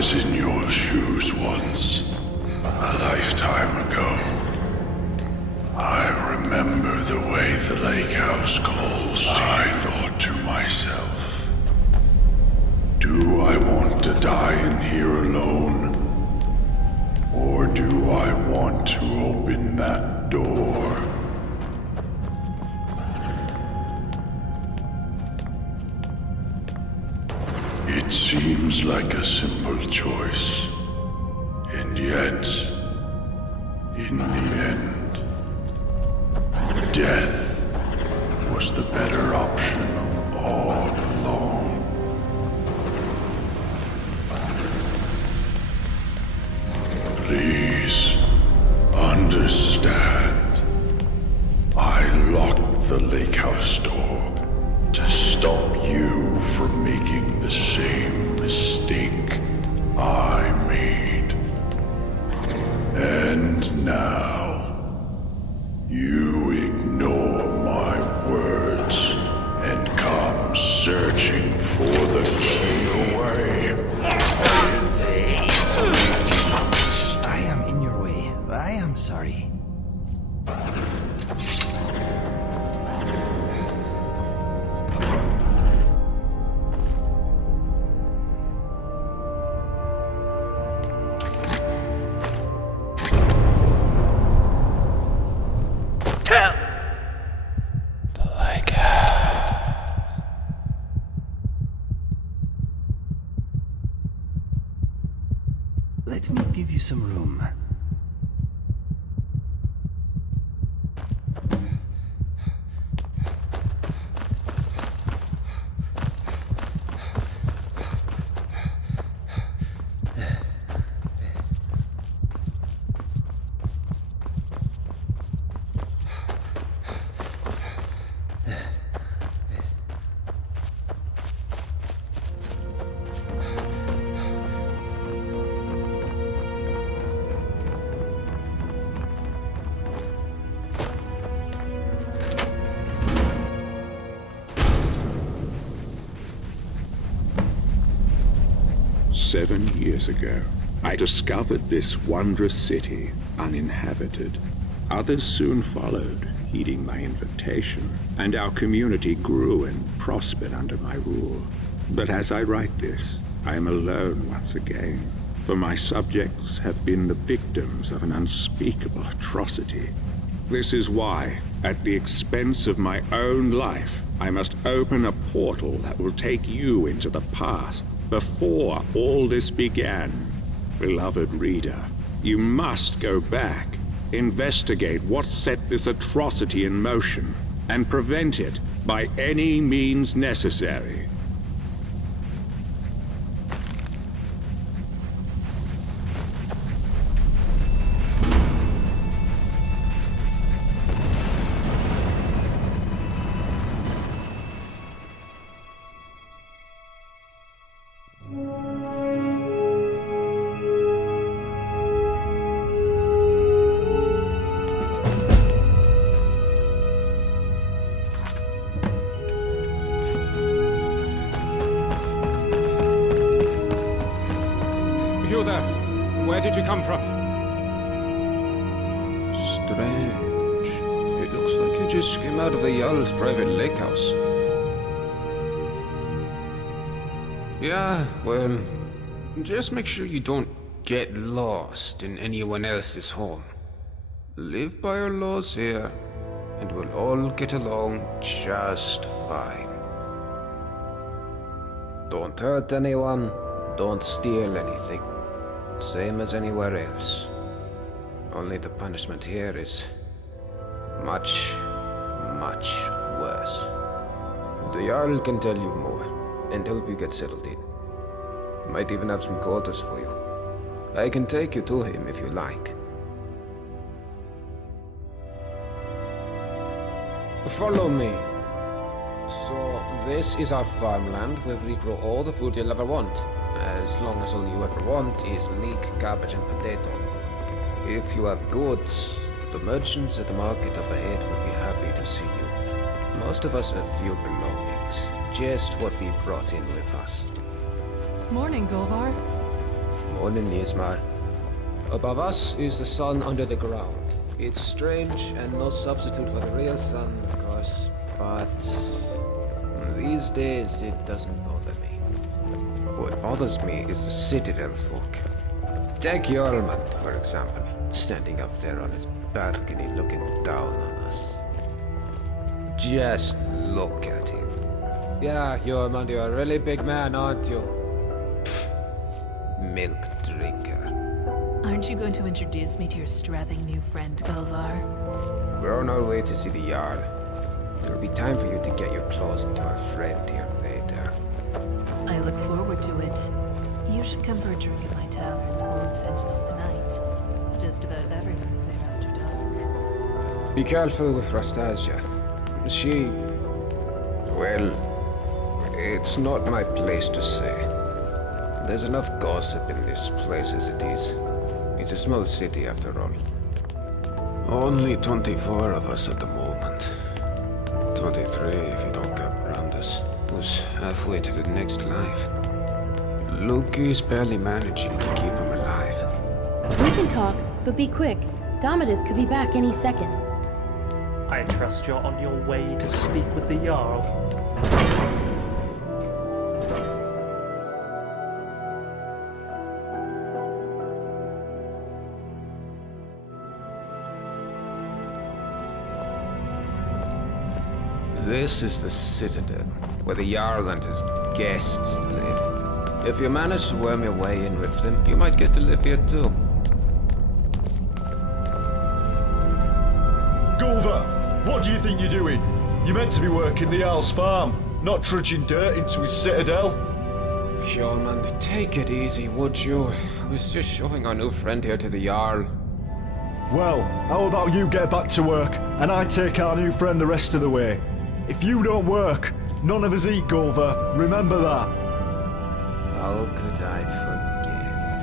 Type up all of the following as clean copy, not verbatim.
was in your shoes once, a lifetime ago. I remember the way the lake house calls to you. I thought to myself, do I want to die in here alone? Or do I want to open that door? It seems like a simple choice, and yet, in the end, death was the better option all along. Please, understand. I locked the lake house door to stop you from making the same mistake I made. And now, you ignore my words and come searching for the key away. I am in your way. I am sorry. Let me give you some room. "7 years ago, I discovered this wondrous city uninhabited. Others soon followed, heeding my invitation, and our community grew and prospered under my rule. But as I write this, I am alone once again, for my subjects have been the victims of an unspeakable atrocity. This is why, at the expense of my own life, I must open a portal that will take you into the past, before all this began. Beloved reader, you must go back, investigate what set this atrocity in motion, and prevent it by any means necessary. You there? Where did you come from? Strange. It looks like you just came out of the Jarl's private lake house. Yeah, well, just make sure you don't get lost in anyone else's home. Live by our laws here, and we'll all get along just fine. Don't hurt anyone, don't steal anything. Same as anywhere else. Only the punishment here is much, much worse. The Jarl can tell you more, and help you get settled in. Might even have some quarters for you. I can take you to him if you like. Follow me. So, this is our farmland where we grow all the food you'll ever want. As long as all you ever want is leek, cabbage, and potato. If you have goods, the merchants at the market up ahead will be happy to see you. Most of us have few belongings, just what we brought in with us. Morning, Golvar. Morning, Nismar. Above us is the sun under the ground. It's strange and no substitute for the real sun, of course, but these days it doesn't bother me. What bothers me is the Citadel folk. Take Jormund, for example, standing up there on his balcony looking down on us. Just look at him. Yeah, Jormund, you're a really big man, aren't you? Milk drinker. Aren't you going to introduce me to your strapping new friend, Golvar? We're on our way to see the Jarl. There'll be time for you to get your claws into our friend here later. I look forward to it. You should come for a drink at my tavern, the Old Sentinel, tonight. Just about everyone's there after dark. Be careful with Rastasia. She... Well, it's not my place to say. There's enough gossip in this place as it is. It's a small city after all. Only 24 of us at the moment. 23 if you don't count Brandes, who's halfway to the next life. Loki's barely managing to keep him alive. We can talk, but be quick. Domitus could be back any second. I trust you're on your way to speak with the Jarl. This is the Citadel, where the Jarl and his guests live. If you manage to worm your way in with them, you might get to live here too. Golvar, what do you think you're doing? You're meant to be working the Jarl's farm, not trudging dirt into his citadel. Jormund, take it easy, would you? I was just showing our new friend here to the Jarl. Well, how about you get back to work, and I take our new friend the rest of the way? If you don't work, none of us eat, Golvar. Remember that. How could I forget?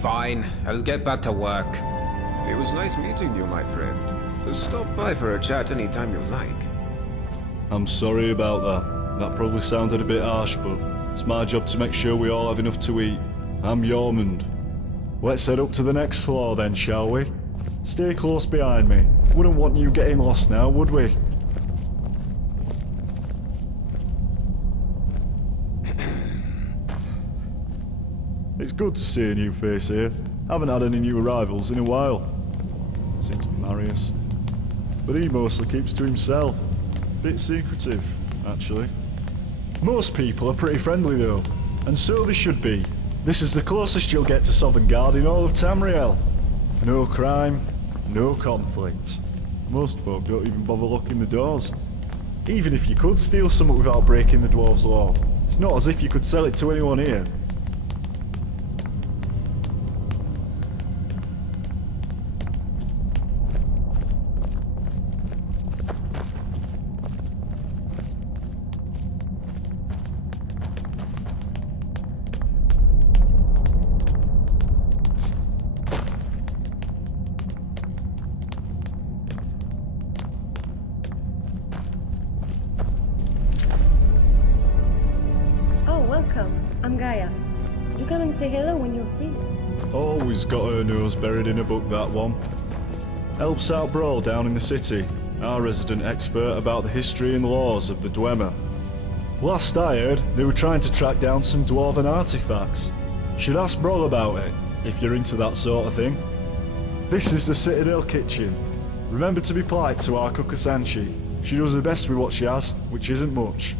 Fine, I'll get back to work. It was nice meeting you, my friend. Stop by for a chat anytime you like. I'm sorry about that. That probably sounded a bit harsh, but it's my job to make sure we all have enough to eat. I'm Jormund. Let's head up to the next floor then, shall we? Stay close behind me. Wouldn't want you getting lost now, would we? It's good to see a new face here. Haven't had any new arrivals in a while. Since Marius. But he mostly keeps to himself. Bit secretive, actually. Most people are pretty friendly though, and so they should be. This is the closest you'll get to Sovngarde in all of Tamriel. No crime, no conflict. Most folk don't even bother locking the doors. Even if you could steal something without breaking the dwarves' law, it's not as if you could sell it to anyone here. Welcome. I'm Gaia. You come and say hello when you're free. Always got her nose buried in a book, that one. Helps out Brawl down in the city, our resident expert about the history and laws of the Dwemer. Last I heard, they were trying to track down some dwarven artifacts. Should ask Brawl about it, if you're into that sort of thing. This is the Citadel kitchen. Remember to be polite to our cook Asanchi. She does her best with what she has, which isn't much.